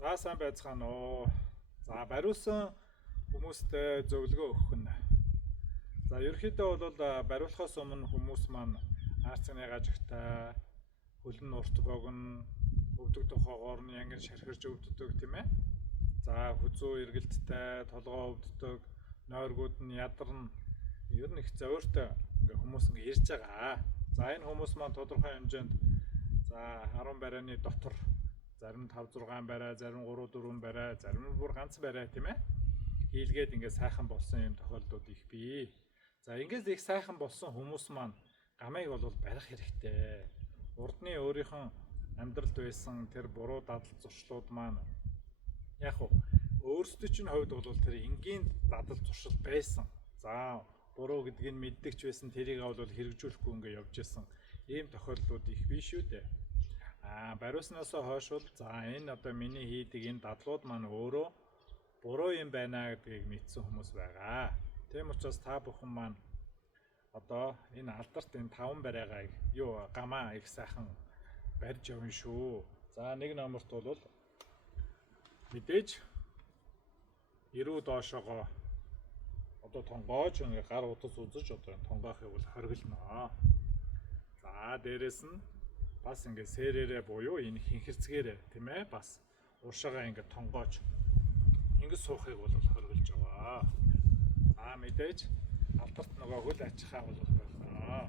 За сайн байцгаана уу. За бариулсан хүмүүстээ зөвлөгөө өгөх нь. За ерөнхийдөө бол бариулахаас өмнө хүмүүс маань арцны гажигтай, хөлн урт богн, өвдөг тухайгоор нь янгин шархирж өвддөг тийм ээ. За хүзүү эргэлттэй, толгоо өвддөг, нойргууд нь ядарна. Ер нь их зовиртой ингээ хүмүүс ингээ ирж байгаа. За энэ хүмүүс маань тодорхой хэмжээнд за 10 барайны дотор зарим 5-6 барай, зарим 3-4 барай, зарим нь бүр ганц барай тийм ээ. Хийлгээд ингээд сайхан болсон юм тохиолдлууд их бий. За ингээд их сайхан болсон хүмүүс маань гамайг бол барих хэрэгтэй. Урдны өөрийнх нь амьдралд байсан тэр буруу дадал зуршлууд маань яг өөрсдөө чинь хувьд бол тэр энгийн дадал зуршил байсан. За буруу гэдгийг мэддэг ч байсан тэрийг бол хэрэгжүүлэхгүй ингээд явж исэн ийм тохиолдлууд их бий шүү дээ. Бариуснаас хойш бол за энэ одоо миний хийдэг энэ дадлууд маань өөрөө буруу юм байна гэдгийг мэдсэн хүмүүс байгаа. Тийм учраас та бүхэн маань одоо энэ алдарт энэ 5 барайгаа юу гамаа их сайхан барьж явна шүү. За нэг номерт бол мэдээж 90 доошогоо одоо тонгоож ингээ гар утас үзэж одоо энэ тонгоохыг бол хоригдно. За дээрэс нь бас ингээ сэрээрээ буюу энэ хинхэрцгээрээ тийм ээ бас уушаага ингээ тонгоож ингээ суухыг бол хоригдж байгаа. За мэдээж алдарт нөгөө хөл аж ахуй бол болно.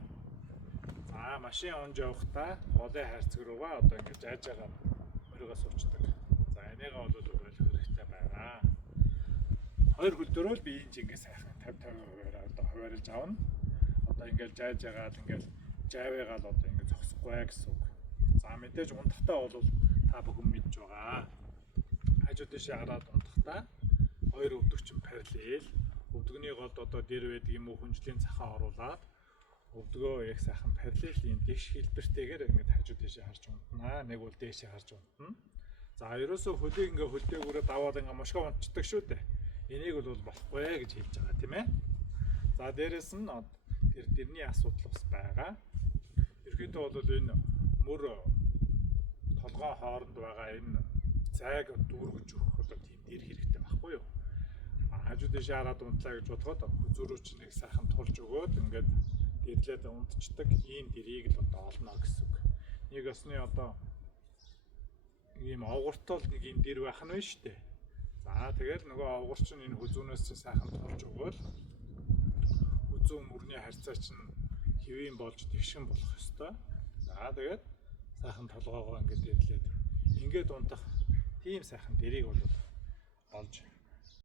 За машин унж явахдаа голын хайрцаг руугаа одоо ингээ зааж байгаа өрөөгөө суучдаг. За энийг бол хэрэгтэй байгаа. Хоёр хөл дөрөөл би энэ ингээ сайхан 50-50% одоо хуваарлаж авна. Одоо ингээл зааж ягаад ингээл жавыгаал одоо ингэ зогсохгүй гэсэн үг. За мэдээж унтахтаа бол та бүхэн мэдж байгаа. Хажуу дэшээ хараад унтахтаа хоёр өвдөгчин параллел. Өвдөгний голд одоо дээр байдаг юм уу хүнжлийн цахаа оруулаад өвдгөө яг сайхан параллелийн дэш хэлбэртэйгээр ингэ хажуу дэшээ харж унтнаа. Нэг бол дээшээ харж унтна. За ерөөсөө хөлийг ингэ хөлдээгүүрээ даваад ингэ мошгоо унтчихдаг шүү дээ. Энийг бол болохгүй гэж хэлж байгаа тийм ээ. За дээрэс нь тэр дэрний асуудал бас байгаа. Ерөнхийдөө бол энэ мөр толгой хооронд байгаа энэ зайг дүүргэж өгөх одоо тийм дэр хэрэгтэй байхгүй юу? Хажуу дэшээ хараад унтлаа гэж бодоход хүзүүрүү чинь нэг сайхан тулж өгөөд ингээд дэрлээд унтчдаг ийм дэрийг л одоо олно гэсэн үг. Нэг осны одоо ийм овгортол нэг ийм дэр байх нь шүү дээ. За тэгэл нөгөө овгор чинь энэ хүзүүнээс сайхан тулж өгөөл хүзүү мөрний харьцаа чинь хэвийн болж тэгшин болох ёстой. За тэгээд сайхан толгоогоо ингээд дэрлээд ингээд унтах тийм сайхан дэрийг бол олж